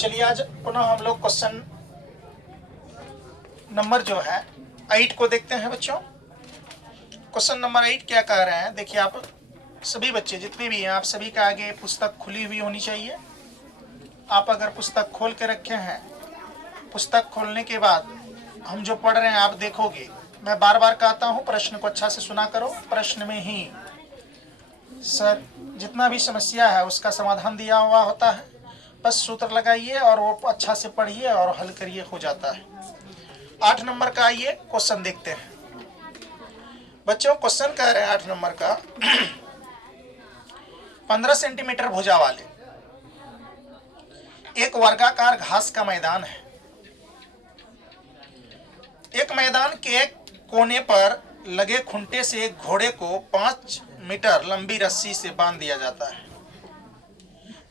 चलिए आज पुनः हम लोग क्वेश्चन नंबर जो है 8 को देखते हैं बच्चों। क्वेश्चन नंबर 8 क्या कह रहे हैं, देखिए आप सभी बच्चे जितने भी हैं, आप सभी के आगे पुस्तक खुली हुई होनी चाहिए। आप अगर पुस्तक खोल के रखे हैं, पुस्तक खोलने के बाद हम जो पढ़ रहे हैं आप देखोगे। मैं बार बार कहता हूँ प्रश्न को अच्छा से सुना करो। प्रश्न में ही सर जितना भी समस्या है उसका समाधान दिया हुआ होता है, बस सूत्र लगाइए और वो अच्छा से पढ़िए और हल करिए, हो जाता है। 8 नंबर का आइए क्वेश्चन देखते हैं बच्चों। क्वेश्चन कह रहे हैं 8 नंबर का 15 सेंटीमीटर भुजा वाले एक वर्गाकार घास का मैदान है। एक मैदान के कोने पर लगे खुंटे से एक घोड़े को 5 मीटर लंबी रस्सी से बांध दिया जाता है।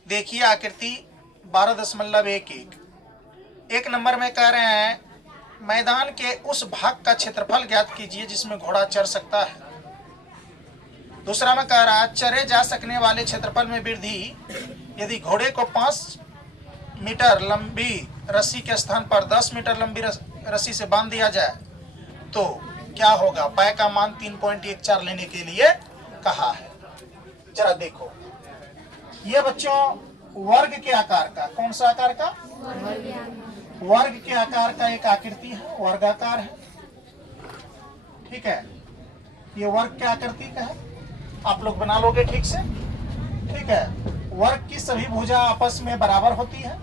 देखिए आकृति 12.11। 1 नंबर में कह रहे हैं मैदान के उस भाग का क्षेत्रफल ज्ञात कीजिए जिसमें घोड़ा चर सकता है। दूसरा में कह रहा है चरे जा सकने वाले क्षेत्रफल में वृद्धि यदि घोड़े को 5 मीटर लंबी रस्सी के स्थान पर 10 मीटर लंबी रस्सी से बांध दिया जाए तो क्या होगा। पाई का मान 3.14 लेने के लिए कहा है। जरा देखो, ये बच्चों वर्ग के आकार का, कौन सा आकार का, वर्ग के आकार का एक आकृति है, वर्गाकार है, ठीक है। ये वर्ग के आकृति का है, आप लोग बना लोगे ठीक से, ठीक है। वर्ग की सभी भुजा आपस में बराबर होती है।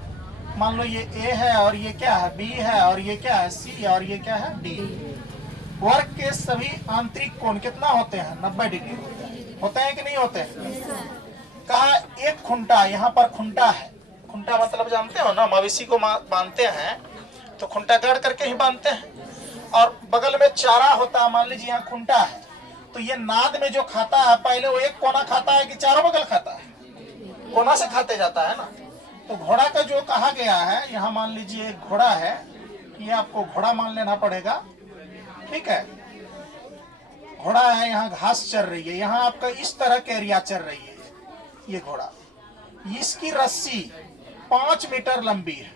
मान लो ये ए है और ये क्या है, बी है और ये क्या है, सी और ये क्या है, डी। वर्ग के सभी आंतरिक कोण कितना होते हैं, 90 डिग्री होते हैं कि नहीं होते हैं। कहा एक खुंटा, यहाँ पर खुंटा है। खुंटा मतलब जानते हो ना, मवेशी को बांधते हैं तो खुंटा गाड़ करके ही बांधते हैं। और बगल में चारा होता है, मान लीजिए यहाँ खुंटा है तो ये नाद में जो खाता है पहले वो एक कोना खाता है कि चारों बगल खाता है, कोना से खाते जाता है ना। तो घोड़ा का जो कहा गया है, यहाँ मान लीजिए एक घोड़ा है, ये आपको घोड़ा मान लेना पड़ेगा, ठीक है। घोड़ा है, यहाँ घास चर रही है, यहाँ आपका इस तरह के एरिया चर रही है ये घोड़ा। इसकी रस्सी 5 मीटर लंबी है,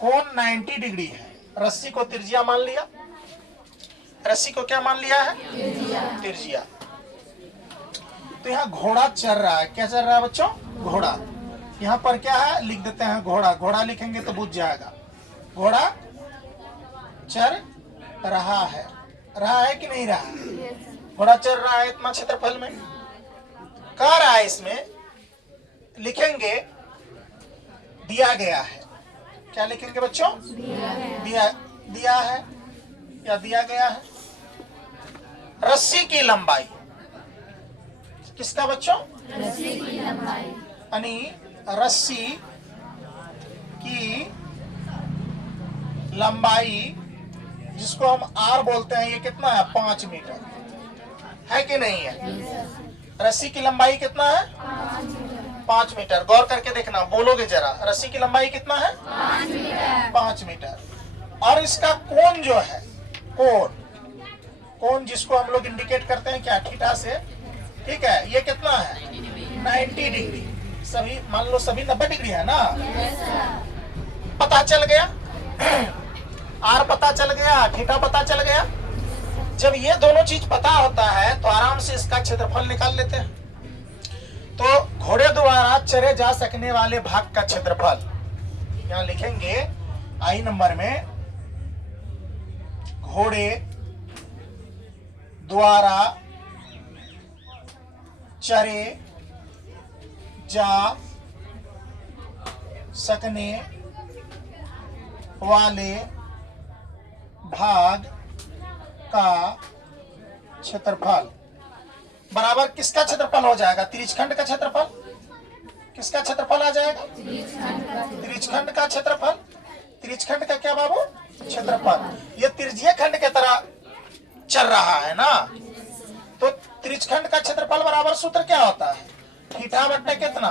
कोण 90 डिग्री है। रस्सी को तिरजिया मान लिया, रस्सी को क्या मान लिया है, तिरजिया। तो यहाँ घोड़ा चर रहा है, क्या चर रहा है बच्चों, घोड़ा। यहाँ पर क्या है, लिख देते हैं घोड़ा, घोड़ा लिखेंगे तो बुझ जाएगा। घोड़ा चर रहा है कि नहीं रहा, घोड़ा चर रहा है इतना क्षेत्रफल में। कह रहा है इसमें लिखेंगे दिया गया है, क्या लिखेंगे बच्चों, दिया है या दिया गया है। रस्सी की लंबाई किसका बच्चों, रस्सी की लंबाई, यानी रस्सी की लंबाई जिसको हम आर बोलते हैं, ये कितना है, 5 मीटर है कि नहीं है। रस्सी की लंबाई कितना है, 5 मीटर। गौर करके देखना, बोलोगे जरा, रस्सी की लंबाई कितना है, 5 मीटर। और इसका कोण जो है, कोण जिसको हम लोग इंडिकेट करते हैं क्या, थीटा से, ठीक है। ये कितना है, 90 डिग्री। सभी मान लो सभी 90 डिग्री है ना। पता चल गया, आर पता चल गया, थीटा पता चल गया। जब ये दोनों चीज पता होता है तो आराम से इसका क्षेत्रफल निकाल लेते हैं। तो घोड़े द्वारा चरे जा सकने वाले भाग का क्षेत्रफल यहाँ लिखेंगे आई नंबर में, घोड़े द्वारा चरे जा सकने वाले भाग का क्षेत्रफल बराबर किसका क्षेत्रफल हो जाएगा, त्रिज्यखंड का क्षेत्रफल। किसका क्षेत्रफल आ जाएगा, त्रिज्यखंड का क्षेत्रफल। त्रिज्यखंड का क्या बाबू, क्षेत्रफल। ये त्रिज्यीय खंड के तरह चल रहा है ना, तो त्रिज्यखंड का क्षेत्रफल बराबर सूत्र क्या होता है, थीटा बट्टे कितना,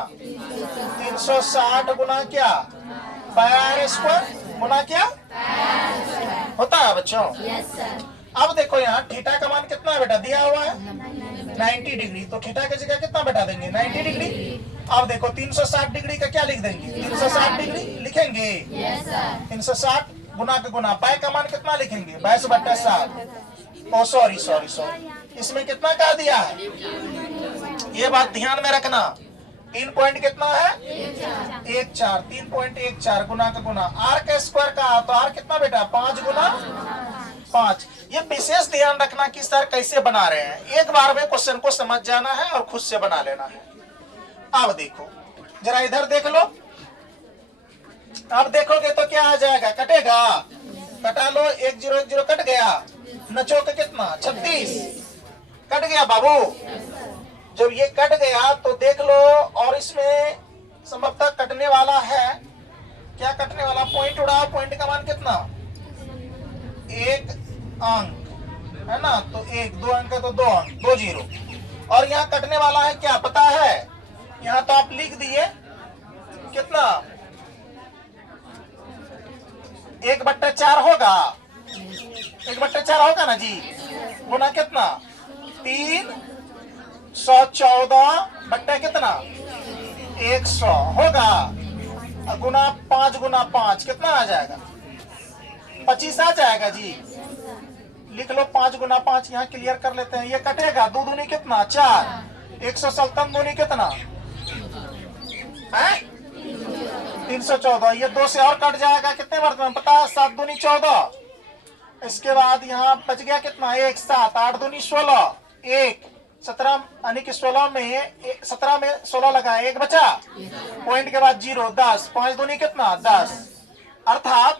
360 गुना क्या, पाई आर स्क्वायर गुना क्या होता है बच्चों। अब देखो यहाँ थीटा का मान कितना है बेटा, दिया हुआ है 90 डिग्री। तो थीटा की जगह कितना बैठा देंगे 90 डिग्री। अब देखो 360 डिग्री का क्या लिख देंगे 360 डिग्री लिखेंगे। 360 गुना के गुना पाई का मान कितना लिखेंगे 22/7। ओ सॉरी सॉरी सॉरी, इसमें कितना कर दिया है, ये बात ध्यान में रखना। 3 पॉइंट कितना है 1/4, 3.14 गुना का गुना आर का स्क्वायर का, तो आर कितना बेटा 5 गुना 5। ये विशेष ध्यान रखना कि सर कैसे बना रहे हैं, एक बार में क्वेश्चन को समझ जाना है और खुद से बना लेना है। अब देखो जरा इधर देख लो, अब देखोगे तो क्या आ जाएगा, कटेगा, कटा लो, 1 0 1 0 कट गया, नचो के कितना 36 कट गया बाबू। जब ये कट गया तो देख लो, और इसमें संभवतः कटने वाला है, क्या कटने वाला, पॉइंट उड़ाओ, पॉइंट का मान कितना 1 अंक है ना, तो 1 2 अंक है तो 2 अंक 2 0, और यहाँ कटने वाला है क्या पता है, यहाँ तो आप लिख दिए कितना 1/4 होगा, 1/4 होगा ना जी, गुना कितना 314 बट्टा कितना 100 होगा, गुना 5 गुना 5 कितना आ जाएगा 25 आ जाएगा जी। लिख लो 5 गुना 5, यहाँ क्लियर कर लेते हैं। ये कटेगा, 2 दूनी कितना 4, 157 दूनी कितना है 314, ये 2 से और कट जाएगा, कितने बर्तन में पता है 7 दूनी 14, इसके बाद यहाँ बच गया कितना 1 7, 8 दूनी 16, 1 17 यानी कि 16 में 17 में 16 लगा, 1 बचा, पॉइंट के बाद 0 10, 5 दूनी कितना 10, अर्थात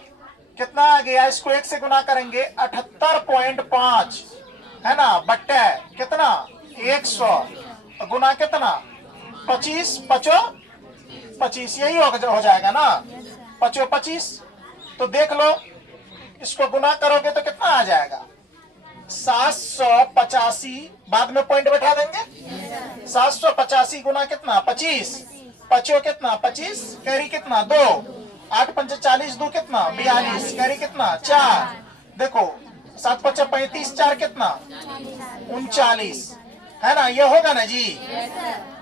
कितना आ गया, इसको 1 से गुना करेंगे 78.5 है ना, बट्टे कितना 100 गुना कितना 25 5 25, यही हो जाएगा ना 5 25। तो देख लो इसको गुना करोगे तो कितना आ जाएगा 785, बाद में पॉइंट बैठा देंगे, 785 गुना कितना 25, 5 कितना 25, कैरी कितना 2, 8 5 40, 2 कितना 42, कैरी कितना 4, देखो 7 5 35, 4 कितना 39 है ना, ये होगा ना जी।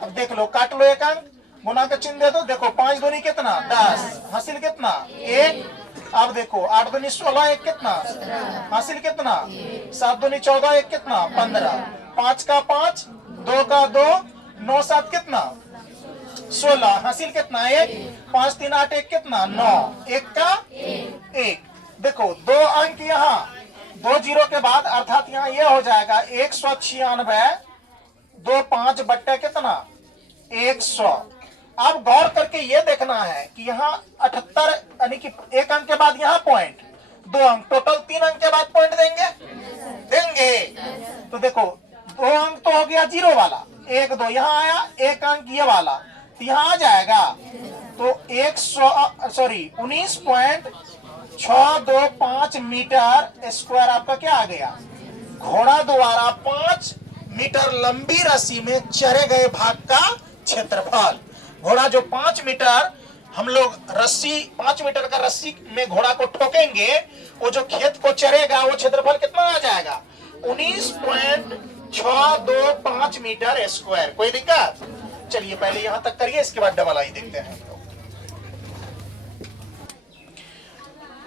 अब देख लो काट लो एक अंक, गुना का चिन्ह दे दो, देखो 5 दूनी कितना 10, हासिल कितना 1, अब देखो 8 दूनी 16, 1 कितना हासिल कितना 7 दूनी 14, 1 कितना 15, 5 का 5, 2 का 2, 9 7 कितना 16, हासिल कितना 1, 5 3 8, 1 कितना 9, 1 का 1। देखो 2 अंक यहाँ 2 0 के बाद, अर्थात यहाँ ये हो जाएगा 196, 2 5 बट्टे कितना 100। अब गौर करके ये देखना है कि यहाँ 78 यानी कि 1 अंक के बाद यहाँ पॉइंट, 2 अंक, टोटल 3 अंक के बाद पॉइंट देंगे। तो देखो 2 अंक तो हो गया 0 वाला, 1 2 यहाँ आया, 1 अंक ये वाला, तो यहाँ आ जाएगा, तो 19.625 मीटर स्क्वायर आपका क्या आ गया, घोड़ा द्वारा 5 मीटर लंबी रस्सी में चरे गए भाग का क्षेत्रफल। घोड़ा जो 5 मीटर हम लोग रस्सी 5 मीटर का रस्सी में घोड़ा को ठोकेंगे, वो जो खेत को चरेगा वो क्षेत्रफल कितना आ जाएगा 19.625 मीटर स्क्वायर। कोई दिक्कत, चलिए पहले यहां तक करिए, इसके बाद डबल आई देखते हैं।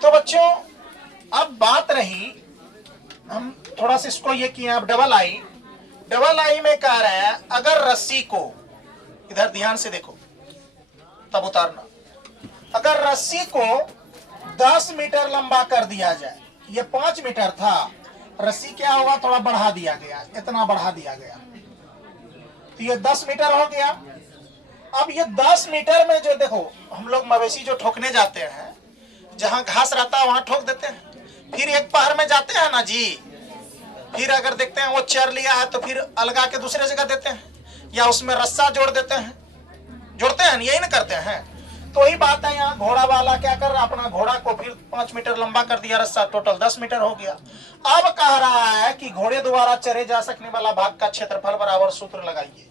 तो बच्चों अब बात रही, हम थोड़ा सा इसको ये किए, अब डबल आई में कह रहे हैं अगर रस्सी को, इधर ध्यान से देखो तब उतारना, अगर रस्सी को 10 मीटर लंबा कर दिया जाए, ये 5 मीटर था, रस्सी क्या होगा थोड़ा बढ़ा दिया गया, इतना बढ़ा दिया गया, तो ये 10 मीटर हो गया। अब ये 10 मीटर में जो देखो हम लोग मवेशी जो ठोकने जाते हैं, जहां घास रहता है वहां ठोक देते हैं, फिर एक पहर में जाते हैं ना जी, फिर अगर देखते हैं वो चर लिया है तो फिर अलगा के दूसरे जगह देते हैं, या उसमें रस्सा जोड़ देते हैं, जोड़ते हैं, यही ना करते हैं। तो वही बात है, यहाँ घोड़ा वाला क्या कर रहा, अपना घोड़ा को फिर 5 मीटर लंबा कर दिया रस्सा, टोटल 10 मीटर हो गया। अब कह रहा है कि घोड़े द्वारा चरे जा सकने वाला भाग का क्षेत्रफल बराबर सूत्र लगाइए।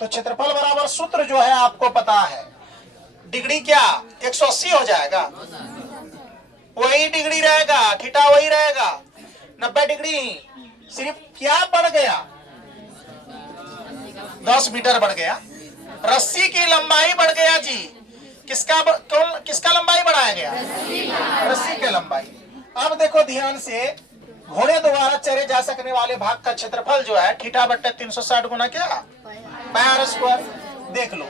तो क्षेत्रफल बराबर सूत्र जो है आपको पता है, डिग्री क्या 180 हो जाएगा, वही डिग्री रहेगा, थीटा वही रहेगा 90 डिग्री, सिर्फ क्या बढ़ गया 10 मीटर बढ़ गया। रस्सी की लंबाई बढ़ गया जी। किसका लंबाई बढ़ाया गया? रस्सी की लंबाई। अब देखो ध्यान से, घोड़े द्वारा चरे जा सकने वाले भाग का क्षेत्रफल जो है थीटा बट्टे 360 गुना क्या? पाई आर स्क्वायर। देख लो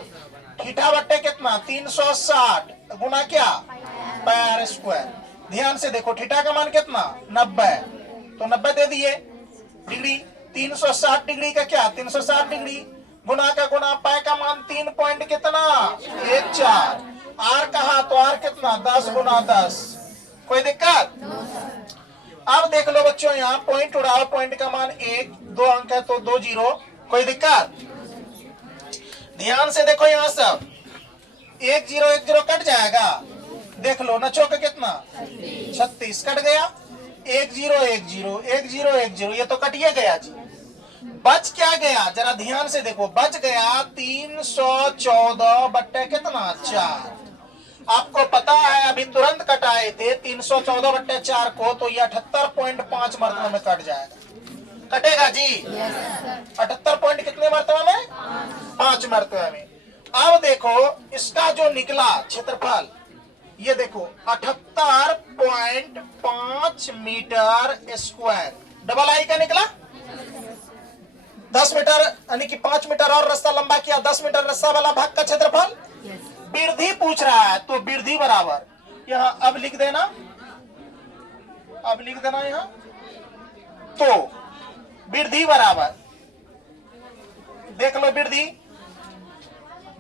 थीटा बट्टे कितना? 360 गुना क्या? पाई आर स्क्वायर। ध्यान से देखो थीटा का मान कितना? 90, तो 90 दे दिए डिग्री। 360 डिग्री का क्या? 360 डिग्री गुना का गुना, पाई का मान 3 पॉइंट कितना? 14। आर कहा? तो आर कितना? 10 गुना 10। कोई दिक्कत? अब देख लो बच्चों, यहाँ पॉइंट उड़ाओ, पॉइंट का मान 1, 2 अंक है तो 2 जीरो। कोई दिक्कत? ध्यान से देखो यहाँ सब 1 0 कट जाएगा। देख लो नचो का कितना? 36 कट गया। 1 0 1 0 1 0 1 0, ये तो कटिए गया जी। बच क्या गया? जरा ध्यान से देखो, बच गया 314 बट्टे कितना? 4। आपको पता है अभी तुरंत कटाए थे 314 बट्टे 4 को, तो ये 78.5 मरतबे में कट जाएगा। कटेगा जी? 78 पॉइंट कितने मरतबे में? 5 मरतबे में। अब देखो इसका जो निकला क्षेत्रफल, ये देखो 78.5 मीटर स्क्वायर। डबल आई का निकला 10 मीटर, यानी कि 5 मीटर और रास्ता लंबा किया। 10 मीटर रास्ता वाला भाग का क्षेत्रफल वृद्धि पूछ रहा है, तो वृद्धि बराबर यहाँ अब लिख देना, यहाँ तो वृद्धि बराबर, देख लो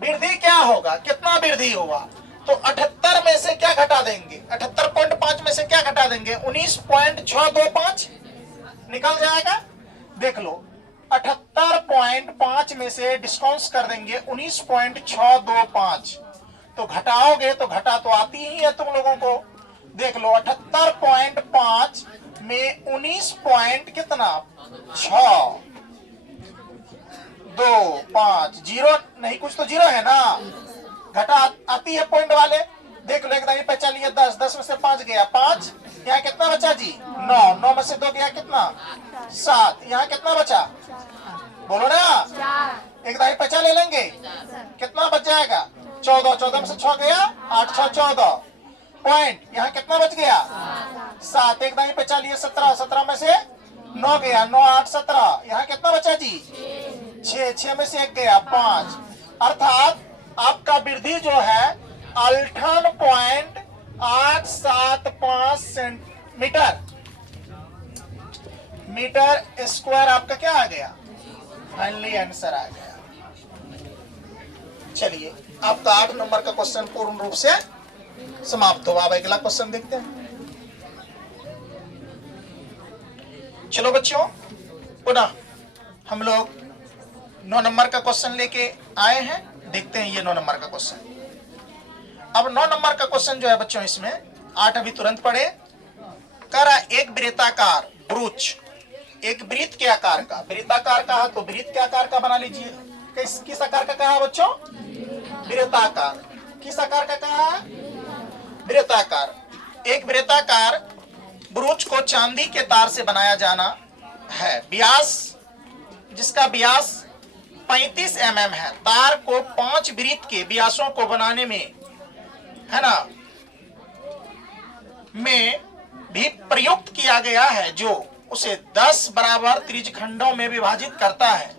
वृद्धि क्या होगा? कितना वृद्धि होगा? तो 78 में से क्या घटा देंगे? 78.5 में से क्या घटा देंगे? 19.625 निकल जाएगा। देख लो 78.5 में से डिस्काउंट कर देंगे 19.625, तो घटाओगे तो घटा तो आती ही है तुम लोगों को। देख लो 78.5 में 19 पॉइंट कितना? 6 2 5 जीरो नहीं, कुछ तो जीरो है ना, घटा आती है पॉइंट वाले। देख लो एकदम पे चलिए 10, 10 में से 5 गया 5, यहाँ कितना बचा जी? 9, 9 में से 2 गया कितना? 7, यहाँ कितना बचा? बोलो ना, एक दाई पचा ले लेंगे, कितना बच जाएगा? 14, 14 में से 6 गया 8 6 14 पॉइंट, यहाँ कितना बच गया? 7, एक दाई पचा लिए 17, 17 में से 9 गया 9 8 17, यहाँ कितना बचा जी? 6, 6 में से 1 गया 5। अर्थात आपका वृद्धि जो है 18.875 सेंटीमीटर स्क्वायर आपका क्या आ गया? फाइनली आंसर आ गया। चलिए आपका 8 नंबर का क्वेश्चन पूर्ण रूप से समाप्त हुआ। अब अगला क्वेश्चन देखते हैं। चलो बच्चों, पुनः हम लोग 9 नंबर का क्वेश्चन लेके आए हैं। देखते हैं ये 9 नंबर का क्वेश्चन। अब 9 नंबर का क्वेश्चन जो है बच्चों, इसमें 8 अभी तुरंत पढ़े। करा एक वृत्ताकार ब्रूच, एक वृत्त के आकार का, वृत्ताकार कहा तो वृत्त के आकार का बना लीजिए। किस आकार का कहा बच्चों? वृत्ताकार। किस आकार का कहा है? वृत्ताकार। एक वृत्ताकार ब्रूच को चांदी के तार से बनाया जाना है। व्यास, जिसका व्यास 35 mm है। तार को 5 वृत्त के व्यासों को बनाने में, है ना, में भी प्रयुक्त किया गया है, जो उसे 10 बराबर त्रिज्यखंडों में विभाजित करता है।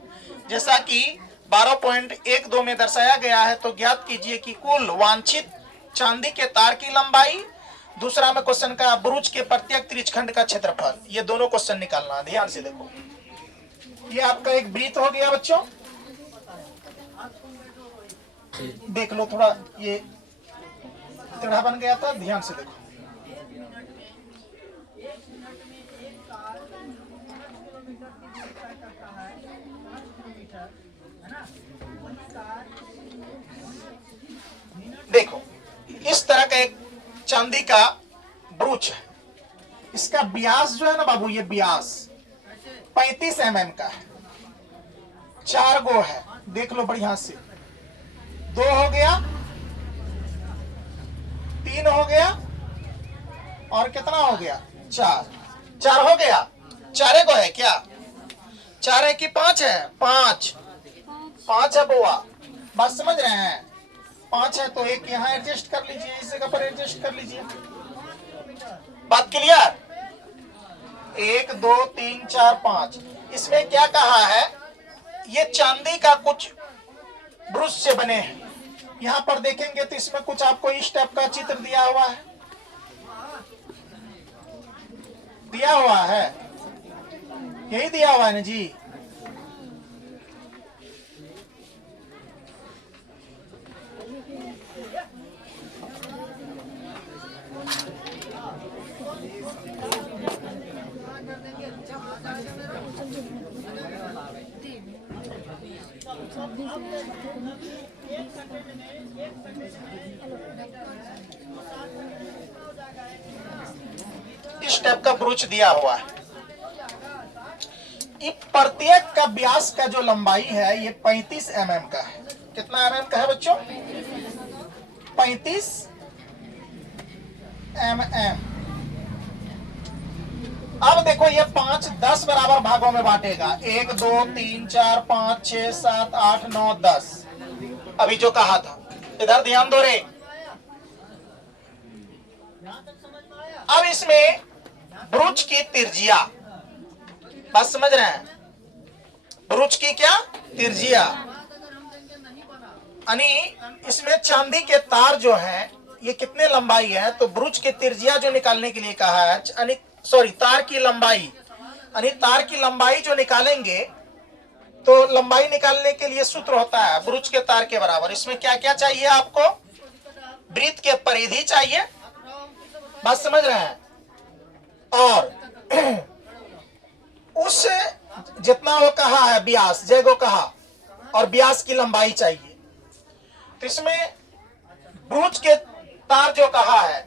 जैसा कि 12.12 में दर्शाया गया है। तो ज्ञात कीजिए कि कुल वांछित चांदी के तार की लंबाई। दूसरा में क्वेश्चन का ब्रूच के प्रत्येक त्रिज्यखंड का क्षेत्रफल। ये दोनों क्वेश्चन निकालना है। ध्यान से देखो, ये आपका एक वृत्त हो गया बच्चों। देख लो थोड़ा ये टेढ़ा बन गया था, ध्यान से देखो। देखो इस तरह का एक चांदी का ब्रूच है। इसका व्यास जो है ना बाबू, ये व्यास 35 mm का है। 4 गो है, देख लो बढ़िया से। 2 हो गया, 3 हो गया, और कितना हो गया? 4। 4 हो गया। 4 गो है क्या? 4 है कि 5 है? 5। 5 है बुआ, बात समझ रहे हैं? 5 है तो एक यहाँ एडजस्ट कर लीजिए, इस जगह पर एडजस्ट कर लीजिए। बात क्लियर? 1 2 3 4 5। इसमें क्या कहा है, ये चांदी का कुछ ब्रुश से बने हैं। यहाँ पर देखेंगे तो इसमें कुछ आपको इस टाइप का चित्र दिया हुआ है, दिया हुआ है, यही दिया हुआ है ना जी। इस टाइप का ब्रूच दिया हुआ है। प्रत्येक का व्यास का जो लंबाई है ये 35 mm का है। कितना mm का है बच्चों? 35 mm। अब देखो ये 5 10 बराबर भागों में बांटेगा, 1 2 3 4 5 6 7 8 9 10। अभी जो कहा था, इधर ध्यान दो रे। अब इसमें ब्रूच की त्रिज्या, बात समझ रहे हैं? ब्रूच की क्या त्रिज्या, यानी इसमें चांदी के तार जो है ये कितने लंबाई है, तो ब्रूच की त्रिज्या जो निकालने के लिए कहा है, यानी सॉरी तार की लंबाई, यानी तार की लंबाई जो निकालेंगे तो लंबाई निकालने के लिए सूत्र होता है ब्रूच के तार के बराबर। इसमें क्या क्या चाहिए आपको? वृत्त के परिधि चाहिए, बात समझ रहे हैं, और उस जितना वो कहा है व्यास, जैगो कहा, और व्यास की लंबाई चाहिए। तो इसमें ब्रूच के तार जो कहा है,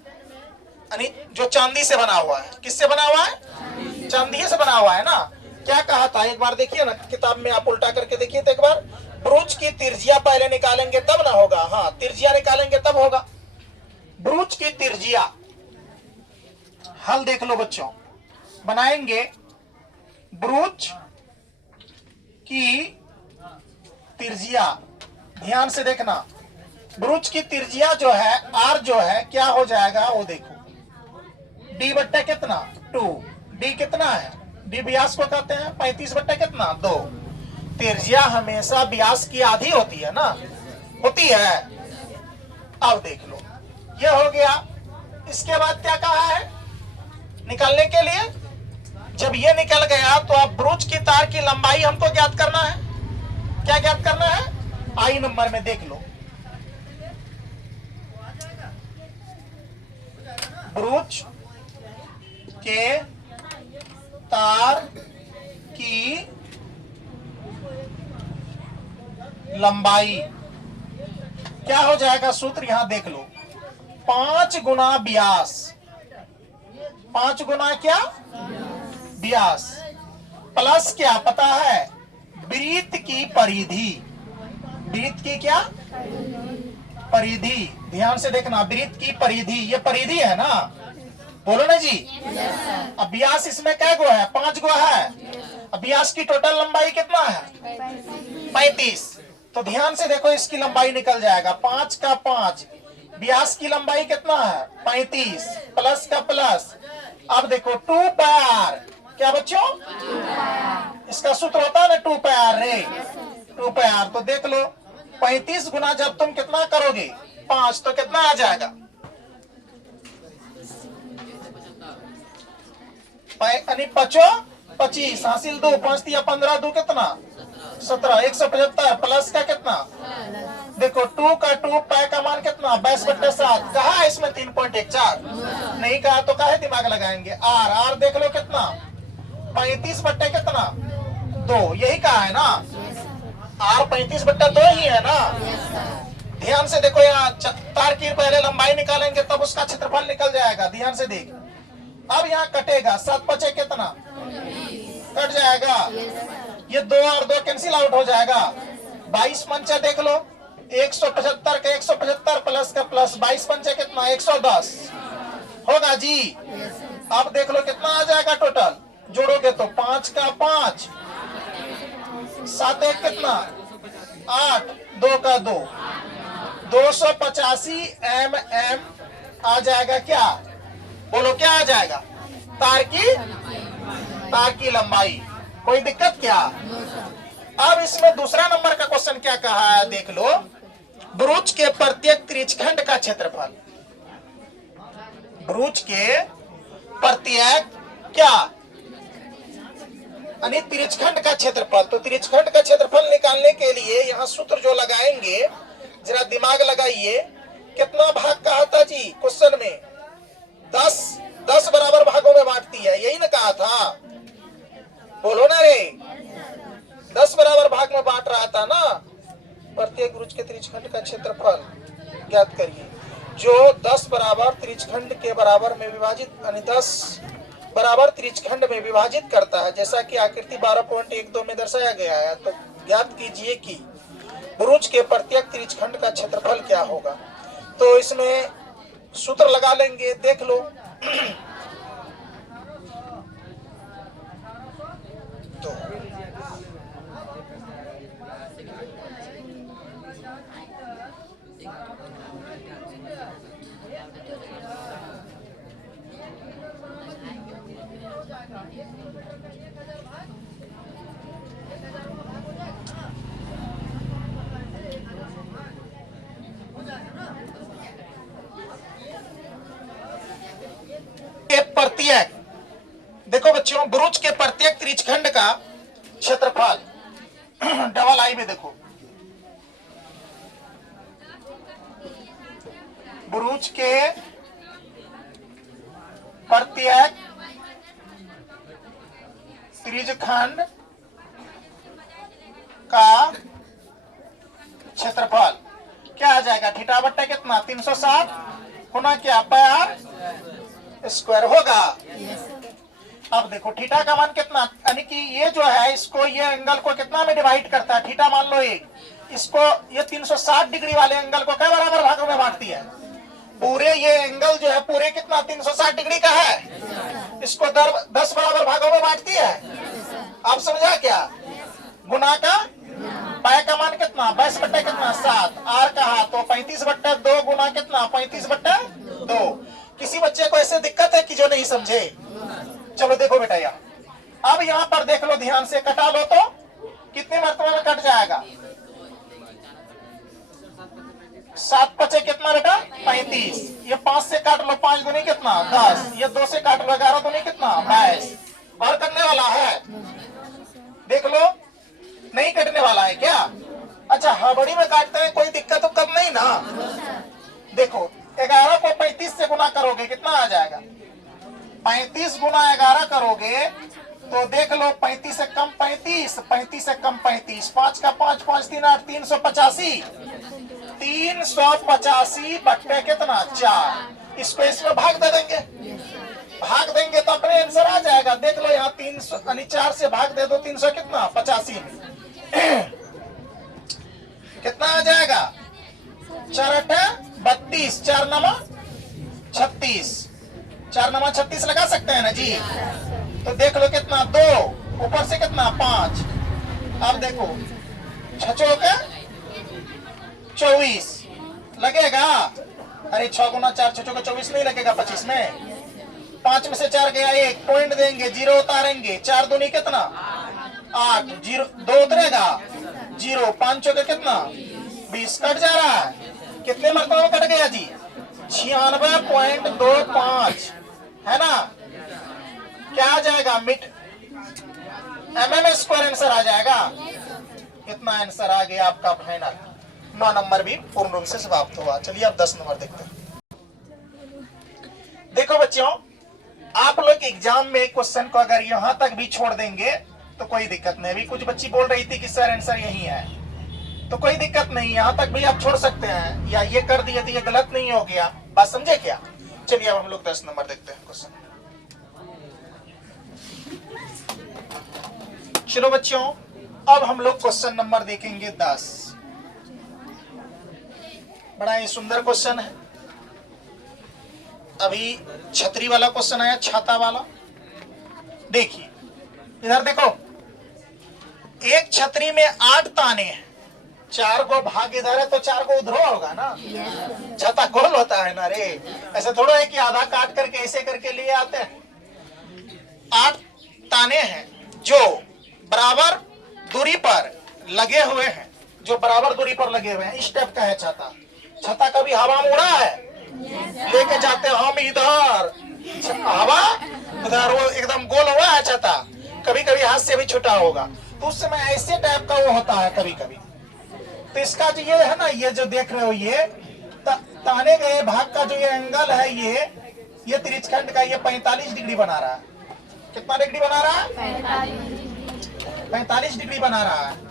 यानी जो चांदी से बना हुआ है, किससे बना हुआ है? चांदी से बना हुआ है ना। क्या कहा था एक बार देखिए ना, किताब में आप उल्टा करके देखिए तो एक बार। ब्रूच की त्रिज्या पहले निकालेंगे तब ना होगा, हाँ त्रिज्या निकालेंगे तब होगा। ब्रूच की त्रिज्या, हल देख लो बच्चों, बनाएंगे ब्रूच की त्रिज्या, ध्यान से देखना। ब्रूच की त्रिज्या जो है आर जो है क्या हो जाएगा वो देखो, डी बट्टा कितना 2, डी कितना है, डी व्यास को कहते हैं, 35 बट्टा कितना 2। त्रिज्या हमेशा व्यास की आधी होती है ना, होती है। अब देख लो ये हो गया। इसके बाद क्या कहा है निकालने के लिए? जब ये निकल गया तो अब ब्रूच की तार की लंबाई हमको ज्ञात करना है। क्या ज्ञात करना है? आई नंबर में देख लो, ब्रूच के तार की लंबाई क्या हो जाएगा? सूत्र यहां देख लो, 5 गुना व्यास, 5 गुना क्या व्यास, प्लस क्या पता है? वृत्त की परिधि, वृत्त की क्या परिधि, ध्यान से देखना, वृत्त की परिधि, ये परिधि है ना, बोलो ना जी। अब व्यास इसमें क्या गो है? 5 गो है। अब व्यास की टोटल लंबाई कितना है? 35। तो ध्यान से देखो इसकी लंबाई निकल जाएगा, 5 का 5, व्यास की लंबाई कितना है? 35, प्लस का प्लस। अब देखो 2 पार, क्या बच्चों? इसका सूत्र होता है ना 2 पार रे, 2 पार। तो देख लो 35 गुना जब तुम कितना करोगे 5, तो कितना आ जाएगा? यानी 25 हासिल 2, 5 दिया 15, 2 कितना 17, 175 प्लस का कितना? देखो 2 का 2 पाई का मान कितना? 22/7। कहा है इसमें 3.14, नहीं कहा तो काहे दिमाग लगाएंगे। आर, आर देख लो कितना? 35 बट्टे कितना 2, यही कहा है ना। आर 35/2 ही है ना। ध्यान से देखो, यहाँ तार की पहले लंबाई निकालेंगे तब उसका क्षेत्रफल निकल जाएगा। ध्यान से देख, अब यहाँ कटेगा 7 5 कितना कट जाएगा, ये 2 और 2 कैंसिल आउट हो जाएगा। 22 पंचा देख लो, 175 का 175 प्लस का प्लस, 22 पंचे कितना 110 होगा जी। अब देख लो कितना आ जाएगा टोटल, जोड़ोगे तो 5 का 5, 7 1 कितना 8 2 का 2 285 mm आ जाएगा। क्या बोलो, क्या आ जाएगा? तार की लंबाई। कोई दिक्कत क्या? अब इसमें दूसरा नंबर का क्वेश्चन क्या कहा है, देख लो। ब्रुज के प्रत्येक त्रिज्यखंड का क्षेत्रफल। ब्रुज के प्रत्येक क्या यानी त्रिज्यखंड का क्षेत्रफल। तो त्रिज्यखंड का क्षेत्रफल निकालने के लिए यहां सूत्र जो लगाएंगे, जरा दिमाग लगाइए। कितना भाग कहा था जी क्वेश्चन में? 10 बराबर भागों में बांटती है, यही ना कहा था? बोलो ना रे, 10 बराबर भाग में बांट रहा था ना। प्रत्येक ब्रुज के त्रिज्यखंड का क्षेत्रफल ज्ञात करिए, जो 10 बराबर त्रिज्यखंड के बराबर में विभाजित यानी 10 बराबर त्रिज्यखंड में विभाजित करता है, जैसा कि आकृति 12.12 में दर्शाया गया है। तो ज्ञात कीजिए कि ब्रुज के प्रत्येक त्रिज्यखंड का क्षेत्रफल क्या होगा। तो इसमें सूत्र लगा लेंगे, देख लो। तो प्रत्येक, देखो बच्चों, ब्रुज के प्रत्येक त्रिज्यखंड का क्षेत्रफल डबल आई में देखो, ब्रुज के प्रत्येक त्रिज्यखंड का क्षेत्रफल क्या आ जाएगा? थीटा बट्टा कितना? 360 गुना क्या? पाई स्क्वायर होगा। अब देखो थीटा का मान कितना, यानी कि ये जो है इसको, ये एंगल को कितना में डिवाइड करता है? थीटा मान लो एक, इसको ये 360 डिग्री वाले एंगल को क्या बराबर भागों में बांटती है? पूरे ये एंगल जो है पूरे कितना 360 डिग्री का है, इसको 10 बराबर भागों में बांटती है। आप समझा क्या? गुना का पाई का मान कितना? 22 बट्टा कितना? 7। आर कहा तो 35/2 गुना कितना? 35/2। किसी बच्चे को ऐसे दिक्कत है कि जो नहीं समझे? चलो देखो बेटा, यहाँ अब यहाँ पर देख लो ध्यान से, कटा लो तो कितने मरतबा में कट जाएगा? 7 पचे कितना बेटा? 35। ये 5 से काट लो, 5 दूनी कितना? 10। ये 2 से काट लो, 11 दूनी कितना? 22। और कटने वाला है? देख लो, नहीं कटने वाला है क्या? अच्छा, हबड़ी में काटते हैं, कोई दिक्कत तो नहीं ना? देखो 11 को 35 से गुना करोगे कितना आ जाएगा? 35 गुना 11 करोगे तो देख लो, 35 से कम 35, 35 से कम 35, 5 का 5, 5 3 8, 385। 385 बट्टे कितना? 4। इसको इसमें भाग दे देंगे, भाग देंगे तो अपने आंसर आ जाएगा। देख लो यहाँ 300 यानी 4 से भाग दे दो, 300 कितना? 85 में कितना आ जाएगा? 4 8 32, 4 9 36, 4 9 36 लगा सकते हैं ना जी? तो देख लो कितना? 2 ऊपर से कितना? 5। अब देखो 6 के 24 लगेगा? अरे 6 गुना 4, 6 के 24 नहीं लगेगा 25 में। 5 में से 4 गया, 1 पॉइंट देंगे, 0 उतारेंगे, 4 दूनी कितना? 8, 0 2 उतरेगा, 0 5 के कितना? 20 कट जा रहा है। कितने मरतबा में कट गया जी? 96.25 है ना? क्या आ जाएगा? मिट mm स्क्वायर आंसर आ जाएगा। कितना आंसर आ गया आपका फाइनल? 9 नंबर भी पूर्ण रूप से समाप्त हुआ। चलिए अब 10 नंबर देखते हैं। देखो बच्चों, आप लोग एग्जाम में क्वेश्चन को अगर यहां तक भी छोड़ देंगे तो कोई दिक्कत नहीं। अभी कुछ बच्ची बोल रही थी कि सर आंसर यही है, तो कोई दिक्कत नहीं, यहां तक भी आप छोड़ सकते हैं, या ये कर दिए तो ये गलत नहीं हो गया। बात समझे क्या? चलिए अब हम लोग 10 नंबर देखते हैं क्वेश्चन। चलो बच्चों, अब हम लोग क्वेश्चन नंबर देखेंगे 10। बड़ा ही सुंदर क्वेश्चन है। अभी छतरी वाला क्वेश्चन आया, छाता वाला। देखिए इधर देखो, एक छतरी में 8 ताने हैं। 4 को भाग इधर है तो 4 को उधर होगा ना। छता गोल होता है ना रे, ऐसे थोड़ा है कि आधा काट करके ऐसे करके लिए आते हैं। 8 ताने हैं जो बराबर दूरी पर लगे हुए हैं, जो बराबर दूरी पर लगे हुए हैं। इस टाइप का है छता। छता कभी हवा में उड़ा है? लेके जाते हम इधर, हवा उधर, वो एकदम गोल हुआ है छता। कभी कभी हाथ से भी छूटा होगा, तो उस समय ऐसे टाइप का वो होता है कभी कभी। तो इसका जो ये है ना, ये जो देख रहे हो ये ताने गए भाग का जो ये एंगल है, ये त्रिज्यखंड का ये 45 डिग्री बना रहा है। कितना डिग्री बना रहा है? 45 डिग्री बना रहा है।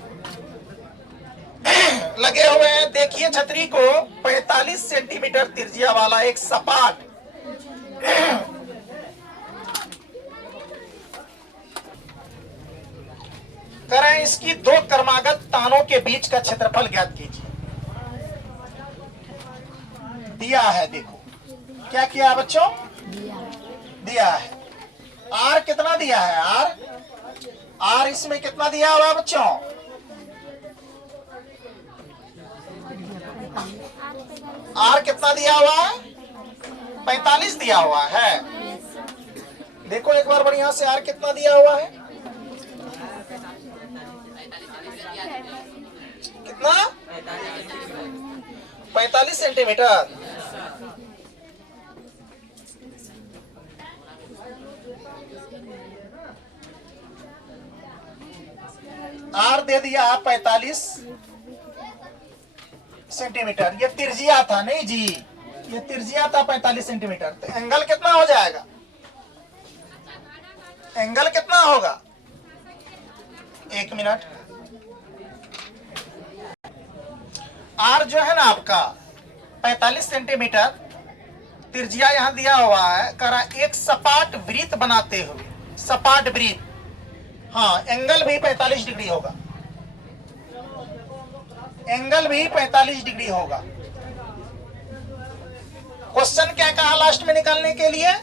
लगे हुए हैं, देखिए छतरी को 45 सेंटीमीटर त्रिज्या वाला एक सपाट करें। इसकी 2 क्रमागत तानों के बीच का क्षेत्रफल ज्ञात कीजिए। दिया है, देखो क्या किया बच्चों, दिया है। आर कितना दिया है? आर इसमें कितना दिया हुआ बच्चों? आर कितना दिया हुआ है? 45 दिया हुआ है। देखो एक बार बढ़िया से, आर कितना दिया हुआ है? कितना? 45 सेंटीमीटर। आर दे दिया 45 सेंटीमीटर। ये तिरजिया था नहीं जी, ये तिरजिया था 45 सेंटीमीटर। तो एंगल कितना हो जाएगा? एंगल कितना होगा? 1 मिनट। आर जो है ना आपका 45 सेंटीमीटर, तिरजिया यहां दिया हुआ है, करा एक सपाट वृत्त बनाते हुए, सपाट वृत्त। हाँ, एंगल भी 45 डिग्री होगा, एंगल भी 45 डिग्री होगा। क्वेश्चन क्या कहा लास्ट में निकालने के लिए?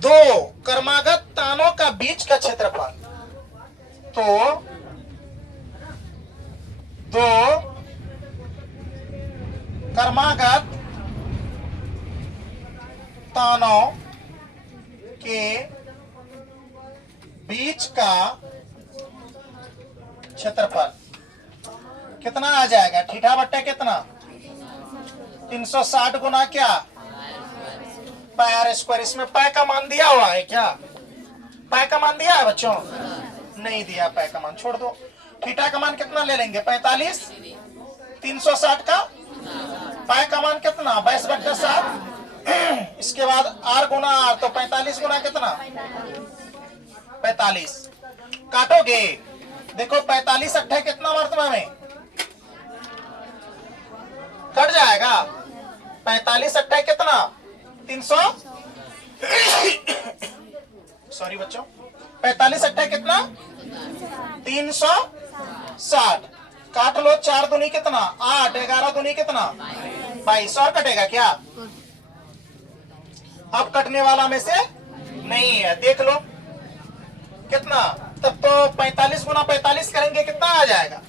2 क्रमागत तानों का बीच का क्षेत्रफल। तो 2 क्रमागत तानों के बीच का क्षेत्रफल कितना आ जाएगा? ठीठा बट्टे कितना? 360 गुना क्या? पाई आर स्क्वायर। इसमें पाई का मान दिया हुआ है क्या? पाई का मान दिया है बच्चों? नहीं दिया पाई का मान, छोड़ दो। थीटा का मान कितना ले लेंगे? 45। 360 का पाई का मान कितना? 22/7। इसके बाद आर गुना आर, तो 45 गुना कितना? 45। काटोगे, देखो 45 अट्ठे कितना मरतबा में कट जाएगा? 45 अट्ठे कितना? 300। सॉरी बच्चों, 45 अट्ठे कितना? 360। काट लो, 4 दूनी कितना? 8, 11 दूनी कितना? 22। और कटेगा क्या? अब कटने वाला में से नहीं है, देख लो कितना। तब तो 45 गुना 45 करेंगे, कितना आ जाएगा?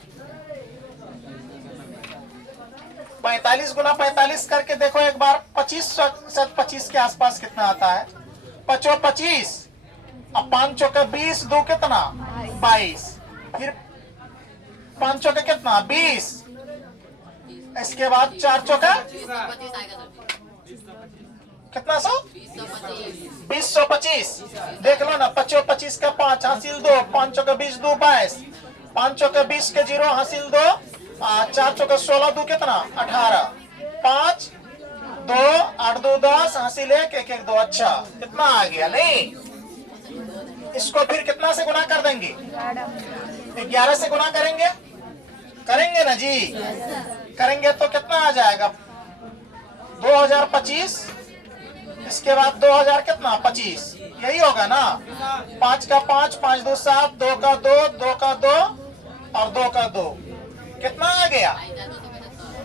45 गुना 45 करके देखो एक बार, 25 के आसपास कितना आता है? 25। अब 5 चौके 20, 2 कितना? 22। फिर 5 चौके कितना? 20। इसके बाद 4 चौके कितना? 20/25। देख लो ना, 25 का 5 हासिल 2, 5 चौके 20, 2 22, 5 चौके 20 के 0 हासिल 2, 4 चौके 16, 2 कितना? 18, 5 2 8 2 10 हासिल 1 1 1 2। अच्छा, कितना आ गया? नहीं, इसको फिर कितना से गुना कर देंगे? 11 से गुना करेंगे, करेंगे ना जी? करेंगे तो कितना आ जाएगा? 2025। इसके बाद 2000 कितना? 25। यही होगा ना? 5 का 5, 5 2 7, 2 का 2, 2 का 2 और 2 का 2। कितना आ गया?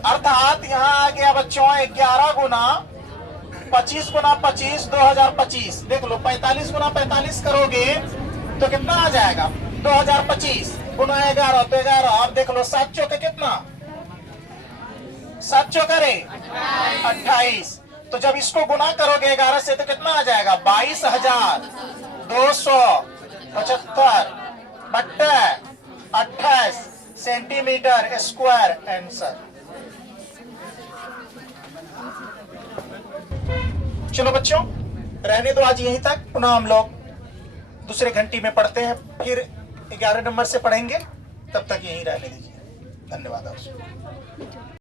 अर्थात यहाँ आ गया बच्चों 11 गुना 25 गुना 25, 2025। देख लो, 45 गुना 45 करोगे तो कितना आ जाएगा? 2025 गुना 11 तो 11। अब देख लो 7 चौके कितना? 7 चौकरे 28। तो जब इसको गुना करोगे 11 से तो कितना आ जाएगा? 22,275 बट्टे 28 सेंटीमीटर स्क्वायर आंसर। चलो बच्चों, रहने दो आज यहीं तक। पुनः हम लोग दूसरे घंटी में पढ़ते हैं, फिर 11 नंबर से पढ़ेंगे। तब तक यहीं रहने दीजिए। धन्यवाद आपसे।